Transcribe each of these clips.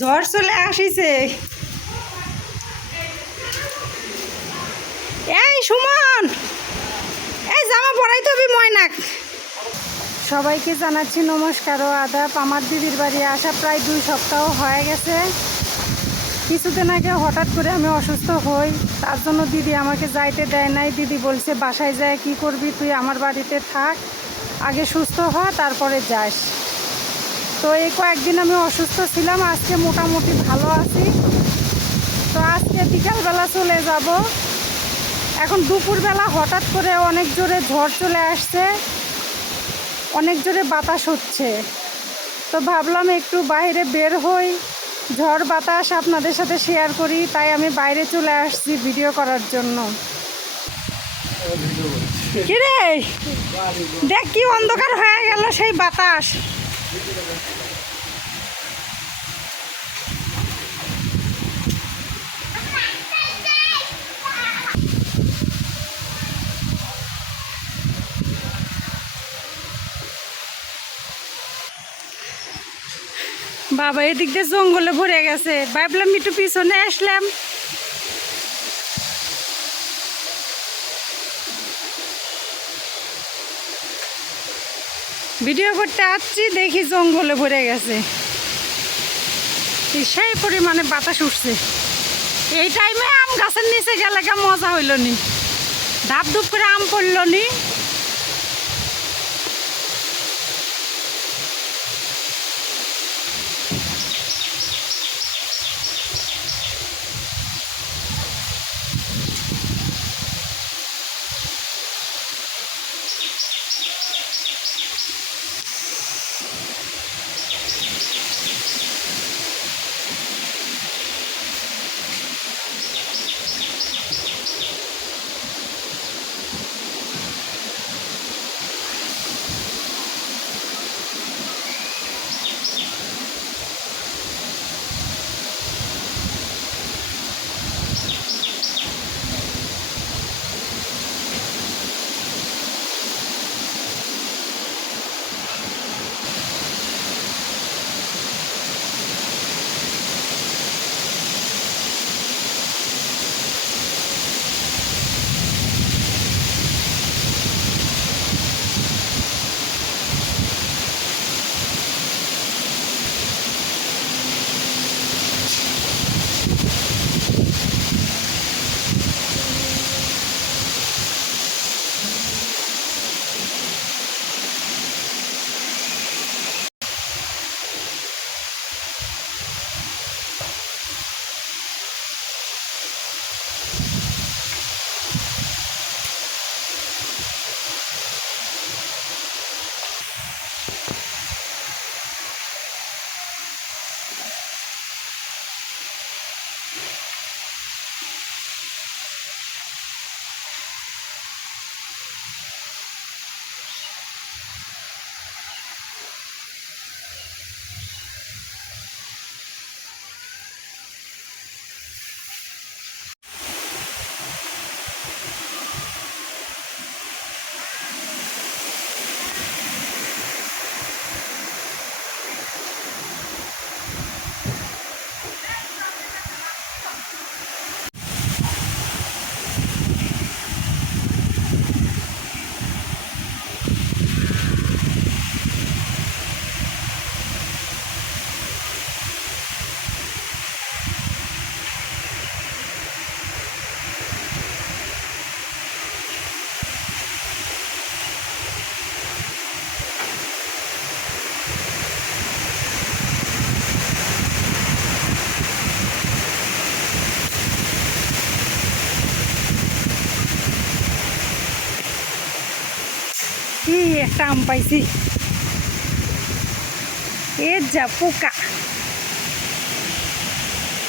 ঝড় চলে আসিছে। এই সুমন, এই জামা পরাইতে হবে ময়নাক। সবাইকে জানাচ্ছি নমস্কার ও আদাব। আমার দিদির বাড়ি আসা প্রায় 2 সপ্তাহ হয়ে গেছে। কিছুদিন আগে হঠাৎ করে আমি অসুস্থ হই, তার জন্য দিদি আমাকে যাইতে দেয় নাই। দিদি বলছে বাসায় যায় কি করবি, তুই আমার বাড়িতে থাক, আগে সুস্থ হ তারপরে যাস। তো এই কয়েকদিন আমি অসুস্থ ছিলাম, আজকে মোটামুটি ভালো আছি। তো আজকে বিকালবেলা চলে যাব। এখন দুপুরবেলা হঠাৎ করে অনেক জোরে ঝড় চলে আসছে, অনেক জোরে বাতাস হচ্ছে। তো ভাবলাম একটু বাইরে বের হই, ঝড় বাতাস আপনাদের সাথে শেয়ার করি, তাই আমি বাইরে চলে আসছি ভিডিও করার জন্য। কিরে দেখ কি অন্ধকার হয়ে গেল, সেই বাতাস। বাবা এদিক দিয়ে জঙ্গলে ভরে গেছে, ভাবলাম একটু পিছনে আসলাম। ভিডিও করতে আসছি, দেখি জঙ্গলে ভরে গেছে, সেই পরিমাণে বাতাস উঠছে। এই টাইমে আম গাছের নিচে গেলে মজা হইল নি, ধাপ ধুপ করে আম পড়ল নি। কি একটা আম পাইছি, এ যা পোকা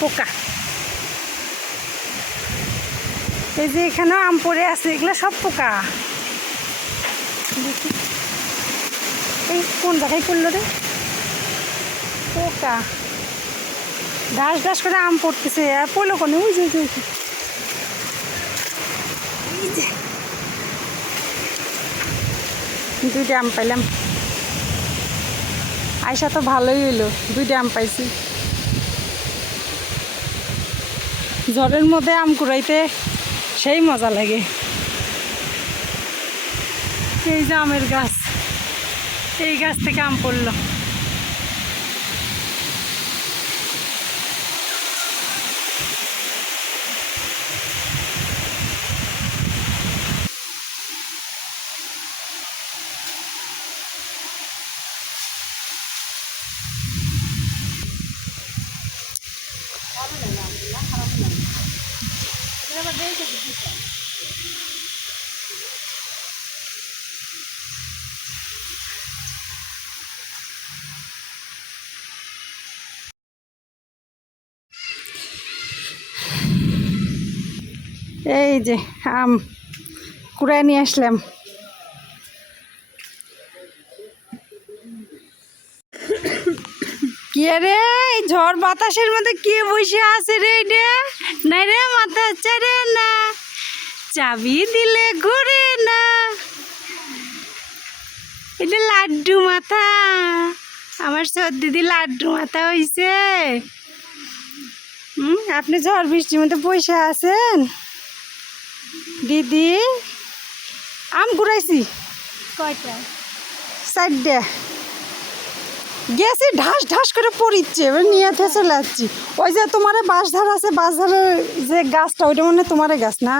পোকা। এই যে এখানেও আম পড়ে আছে, এগুলো সব পোকা। দেখি এই কোন জায়গায় পড়লো রে পোকা, ডাস ডাস করে আম পড়তেছে। আর পড়লো কোনে, ওই যে 2টা আম পাইলাম। আয়সা তো ভালোই হইলো, 2টা আম পাইছি। ঝড়ের মধ্যে আম কুড়াইতে সেই মজা লাগে। এই যে আমের গাছ, এই গাছ থেকে আম পড়লো। এই যে আম কুড়ায় নিয়ে আসলাম। কে রে, এই ঝড় বাতাসের মধ্যে কে বসে আছে রে? এটা নাই রে, মাথা চড়ে না, চাবি দিলে ঘুরে না। এটা লাড্ডু মাথা, আমার দিদি লাড্ডু মাথা হইছে। আপনি ঝড় বৃষ্টির মধ্যে বসে আছেন? দিদি আম কুড়াইছি। কয়টা? 4টে। গেছি ঢাস ঢাস করে পড়িচ্ছে, এবার নিয়ে চলে যাচ্ছি। ওই যে তোমার বাঁশঝাড় আছে, বাঁশঝাড়ের যে গাছটা, ওইটা মনে হয় তোমার গাছ না?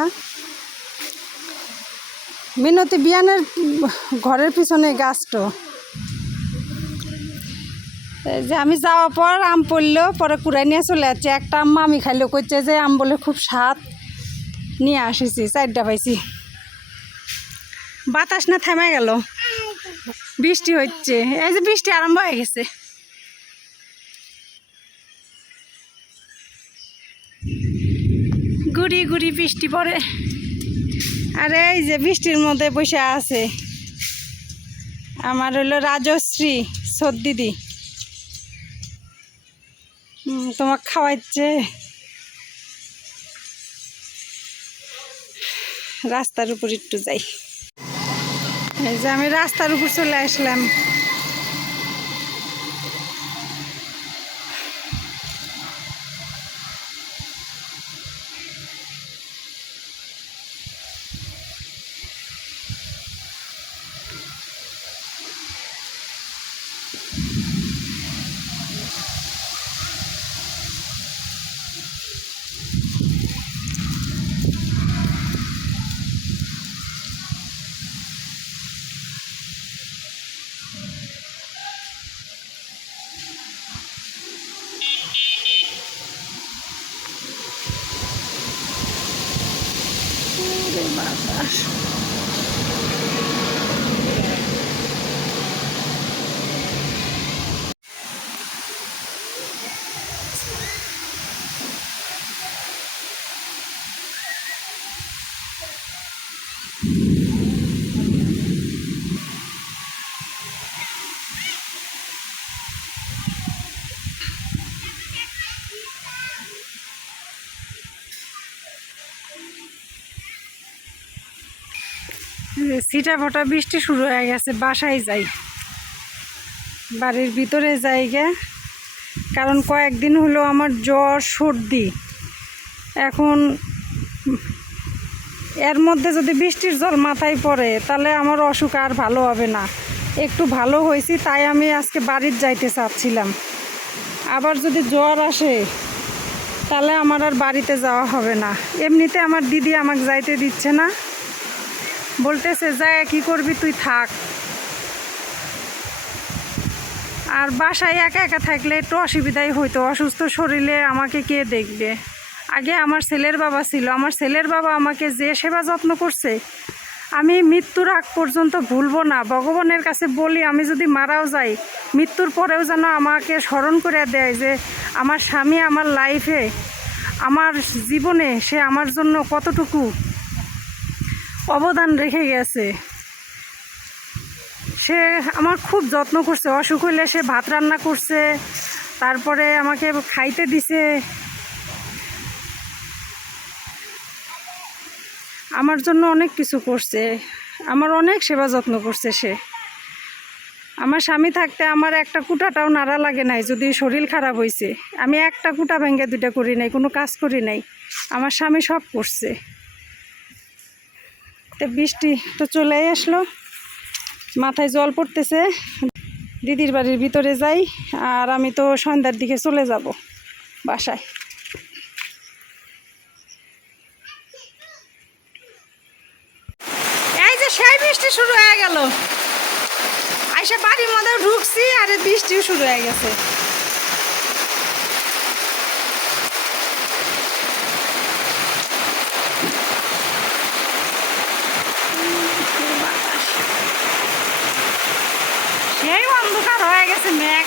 মিনতি বিয়ানের ঘরের পিছনে গাছটা। যে আমি যাওয়ার পর আম পড়লো, পরে কুড়াই নিয়ে চলে যাচ্ছি। একটা আম আমি খাইলো, করছে যে আম বলে খুব স্বাদ, নিয়ে আসিছি। 4টা পাইছি। বাতাস না থেমে গেল, বৃষ্টি হচ্ছে। এই যে বৃষ্টি আরম্ভ হয়ে গেছে। গুড়ি গুড়ি বৃষ্টি পড়ে। আর এই যে বৃষ্টির মধ্যে বসে আছে আমার হলো রাজশ্রী দিদি। তোমাকে খাওয়াচ্ছে। রাস্তার উপর একটু যাই। এই যে আমি রাস্তার উপর চলে আসলাম। ছিটা ফোটা বৃষ্টি শুরু হয়ে গেছে। বাসায় যাই, বাড়ির ভিতরে যাই গে, কারণ কয়েকদিন হলো আমার জ্বর সর্দি। এখন এর মধ্যে যদি বৃষ্টির জল মাথায় পড়ে, তাহলে আমার অসুখ আর ভালো হবে না। একটু ভালো হয়েছি, তাই আমি আজকে বাড়ির যাইতে চাচ্ছিলাম। আবার যদি জ্বর আসে, তাহলে আমার আর বাড়িতে যাওয়া হবে না। এমনিতে আমার দিদি আমাকে যাইতে দিচ্ছে না, বলতেছে যায় কি করবি তুই থাক। আর বাসায় একা একা থাকলে একটু অসুবিধাই হইতো। অসুস্থ শরীরে আমাকে কে দেখবে? আগে আমার ছেলের বাবা ছিল, আমার ছেলের বাবা আমাকে যে সেবা যত্ন করছে, আমি মৃত্যুর আগ পর্যন্ত ভুলবো না। ভগবানের কাছে বলি, আমি যদি মারাও যাই, মৃত্যুর পরেও যেন আমাকে স্মরণ করে দেয় যে আমার স্বামী আমার লাইফে, আমার জীবনে সে আমার জন্য কতটুকু অবদান রেখে গেছে। সে আমার খুব যত্ন করছে। অসুখ হইলে সে ভাত রান্না করছে, তারপরে আমাকে খাইতে দিছে। আমার জন্য অনেক কিছু করছে, আমার অনেক সেবা যত্ন করছে সে। আমার স্বামী থাকতে আমার একটা কুটাটাও নাড়া লাগে নাই। যদি শরীর খারাপ হয়েছে আমি একটা কুটা ভেঙে দুইটা করি নাই, কোনো কাজ করি নাই, আমার স্বামী সব করছে। তো বৃষ্টি তো চলেই আসলো, মাথায় জল পড়তেছে। দিদির বাড়ির ভিতরে যাই, আর আমি তো সন্ধ্যার দিকে চলে যাব বাসায়। এই যে সেই বৃষ্টি শুরু হয়ে গেল, আইসা বাড়ির মধ্যে ঢুকছি আর বৃষ্টিও শুরু হয়ে গেছে। সেই অন্ধকার হয়ে গেছে, মেঘ।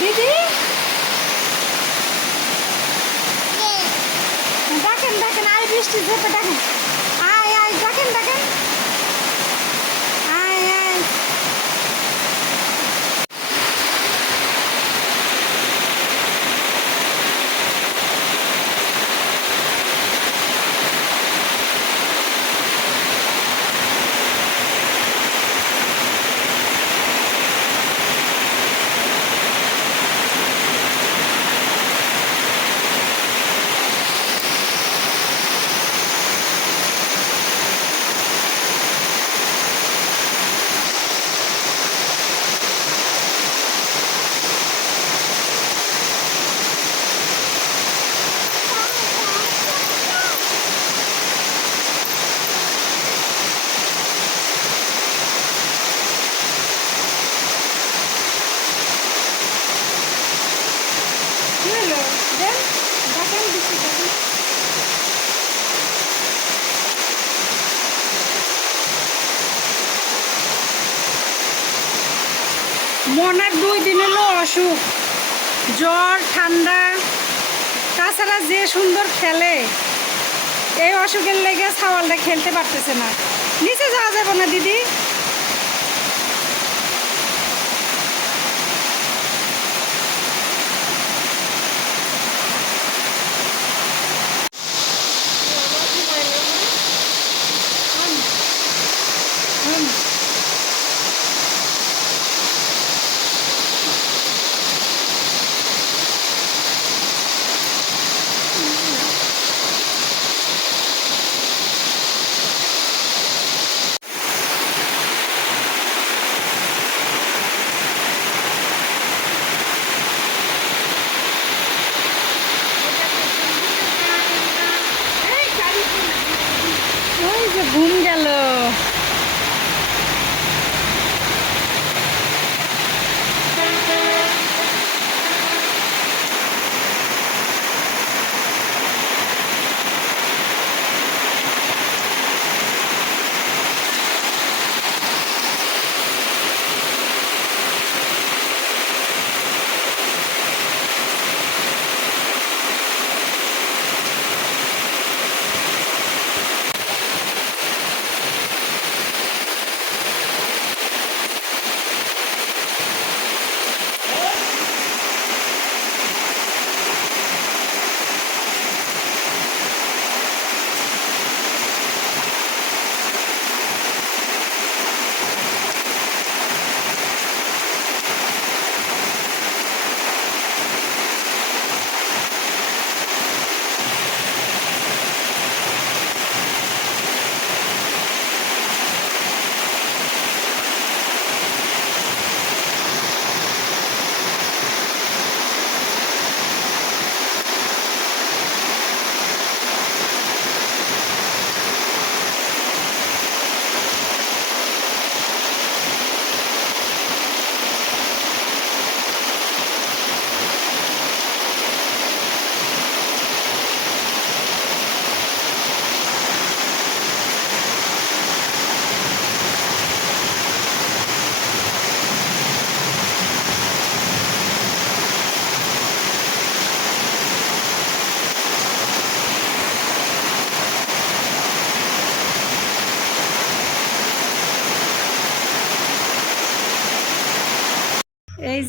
দিদি ডাকেন ডাকেন, আয় বৃষ্টি ঝেপে ডাকেন, আয় আয় ডাকেন ডাকেন, আয় আয়। মনের 2 দিন হলো অসুখ, জ্বর ঠান্ডা, তাছাড়া যে সুন্দর খেলে, এই অসুখের লেগে ছাওয়ালটা খেলতে পারতেছে না। নিচে যাওয়া যাবে না দিদি?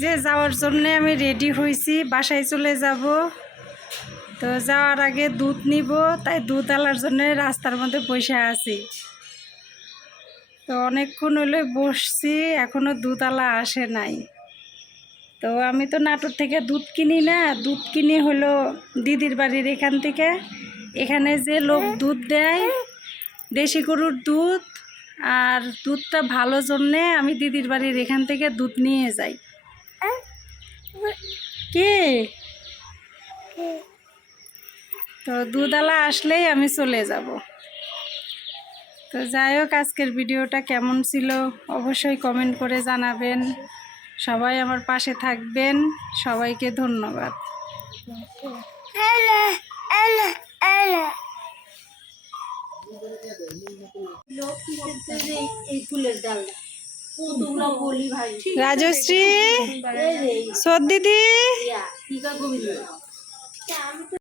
যে যাওয়ার জন্য আমি রেডি হয়েছি, বাসায় চলে যাব। তো যাওয়ার আগে দুধ নিব, তাই দুধ আনার জন্য রাস্তার মধ্যে বসে আছি। তো অনেকক্ষণ হলে বসছি, এখনও দুধ আলা আসে নাই। তো আমি তো নাটোর থেকে দুধ কিনি না, দুধ কিনি হলো দিদির বাড়ির এখান থেকে। এখানে যে লোক দুধ দেয় দেশি গরুর দুধ, আর দুধটা ভালো জন্যে আমি দিদির বাড়ির এখান থেকে দুধ নিয়ে যাই। কি তো দুধওয়ালা আসলেই আমি চলে যাব। তো যাই হোক, আজকের ভিডিওটা কেমন ছিল অবশ্যই কমেন্ট করে জানাবেন। সবাই আমার পাশে থাকবেন। সবাইকে ধন্যবাদ। রাজশ্রী, সদ দিদি।